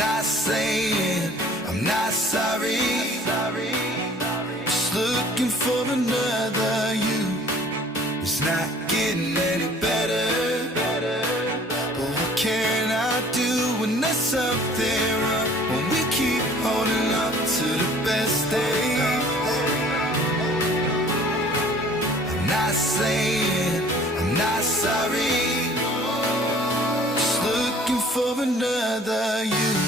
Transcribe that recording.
not saying I'm not sorry. Just looking for another you. It's not getting any better. But what can I do when there's something wrong? When we keep holding up to the best days. I'm not saying I'm not sorry. Just looking for another you.